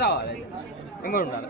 రావాలి ఇంకోటి ఉండాలి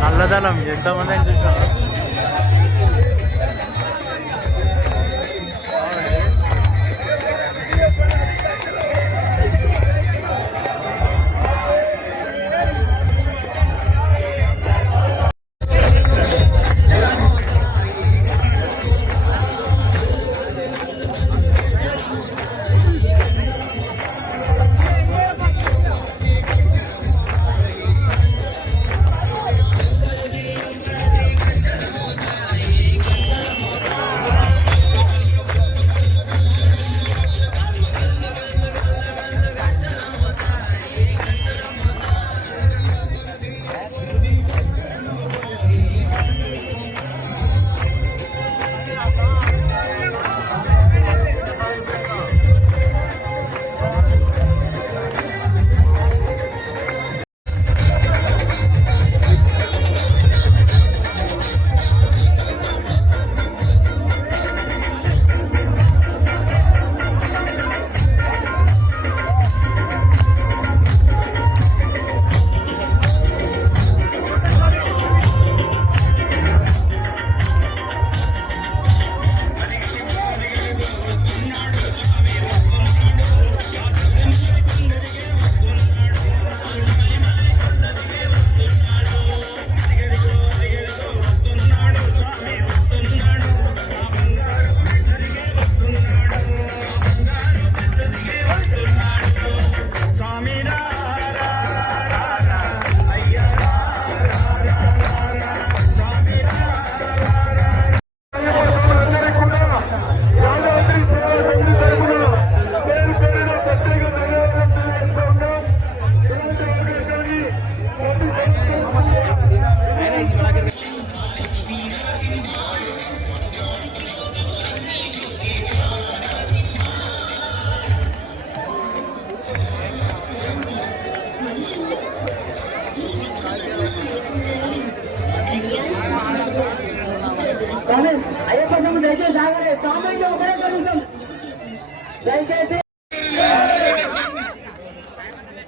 నల్లదనం ఎంతమంది చూసినా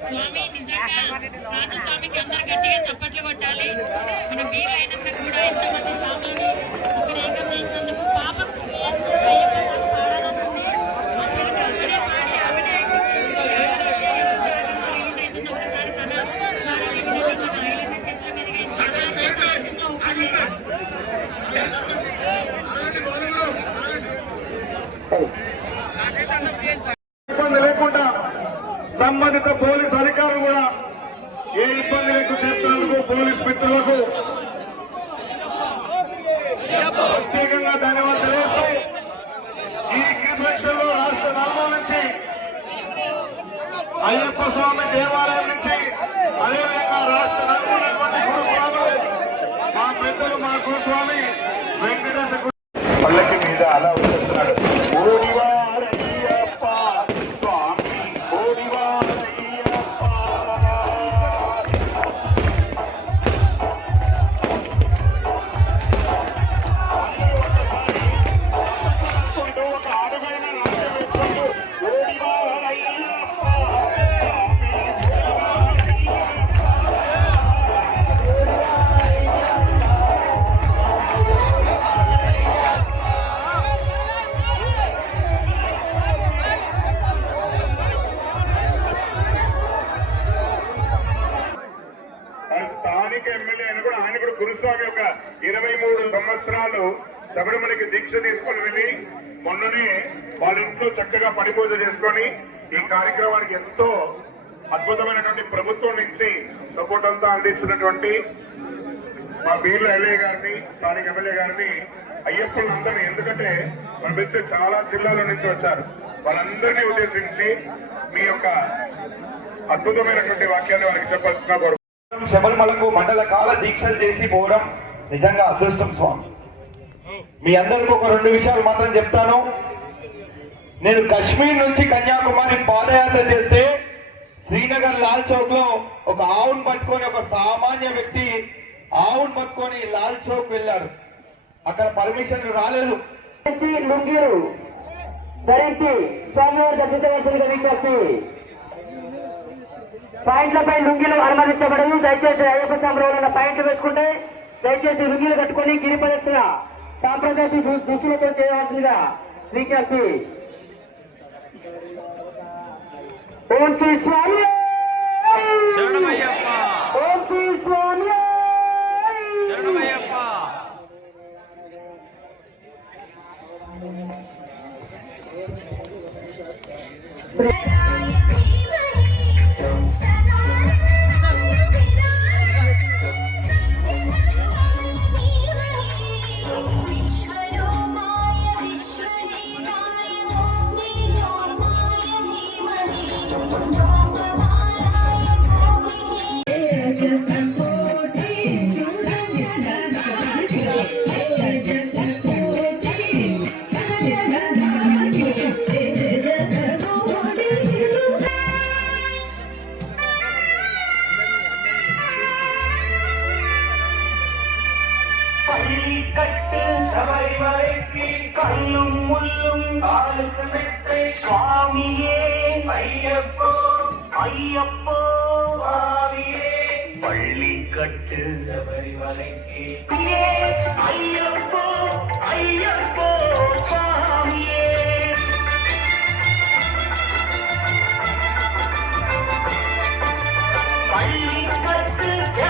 స్వామి నిజంగా రాజస్వామికి అందరు గట్టిగా చప్పట్లు కొట్టాలి. మన వీలైనంత కూడా ఎంతమంది స్వాములని ఇక్కడ ఏకం చేసినందుకు పాపం అయ్యప్ప స్వామి పాడాలనుకుంటే అందరికీ అక్కడే పాడి అభినయ రిలీజ్ అవుతుంది. ఒకసారి తన మన ఐలన్న చేతుల మీదుగా ఇన్స్టాగ్రామ్లో ఇబ్బంది లేకుండా సంబంధిత పోలీస్ అధికారులు కూడా ఏ ఇబ్బంది లేకుండా చేస్తున్నందుకు పోలీస్ మిత్రులకు ప్రత్యేకంగా గురుస్వామి దేవాలయం నుంచి అదేవిధంగా రాష్ట్ర నలుగున్నటువంటి గురుస్వామి మా పెద్దలు మా గురుస్వామి వెంకటేశ పల్లకి మీద అలా వచ్చేస్తున్నాడు. ఓడివారయ్యప్ప స్వామి ఓడివారయ్యప్ప. ఒక అడుగైన నాట్యం వేసుకుంటూ ఓడివారయ్యప్ప స్థానిక ఎమ్మెల్యే అయిన కూడా ఆయన కూడా గురుస్వామి యొక్క 23 సంవత్సరాలు శబరిమలకి దీక్ష తీసుకొని వెళ్ళి మొన్ననే వాళ్ళ ఇంట్లో చక్కగా పడిపూజ చేసుకొని ఈ కార్యక్రమానికి ఎంతో అద్భుతమైనటువంటి ప్రభుత్వం నుంచి సపోర్ట్ అంతా అందిస్తున్నటువంటి మా బీర్ల ఎల్ఏ గారిని స్థానిక ఎమ్మెల్యే గారిని అయ్యప్పని అందరినీ, ఎందుకంటే పంపించే చాలా జిల్లాల నుంచి వచ్చారు, వాళ్ళందరినీ ఉద్దేశించి మీ యొక్క అద్భుతమైనటువంటి వాక్యాన్ని వారికి చెప్పాల్సిన కోరు. శబరిమలకు మండల కాల దీక్షలు చేసి పోవడం నిజంగా అదృష్టం స్వామి. మీ అందరికి ఒక 2 విషయాలు మాత్రం చెప్తాను. నేను కశ్మీర్ నుంచి కన్యాకుమారి పాదయాత్ర చేస్తే శ్రీనగర్ లాల్ చౌక్ లో ఒక ఆవును పట్టుకొని, ఒక సామాన్య వ్యక్తి ఆవును పట్టుకొని లాల్ చౌక్ వెళ్ళారు. అక్కడ పర్మిషన్ రాలేదు. లుంగీలు ధరించి స్వామివారి దర్శించవలసిందిగా విజ్ఞప్తి. పాయింట్లపై లుంగీలు అనుమతించబడదు. దయచేసి అయ్యప్ప సంబరంలో పాయింట్లు వేసుకుంటే దయచేసి లుంగీలు కట్టుకుని గిరి ప్రదక్షిణ సాంప్రదాయ దుస్తులతో చేయవలసిందిగా విజ్ఞప్తి. ఓం శ్రీ స్వామి శరణమయ్యప్ప ఓం శ్రీ స్వామి శరణమయ్యప్ప. கட்டு சபரிமலைக்கு கல்லும் முள்ளும் காலுக்கு மெத்தை சுவாமியே ஐயப்போ ஐயப்போ சுவாமியே பள்ளி கட்டு சபரிமலைக்கு ஐயப்போ ஐயப்போ சுவாமி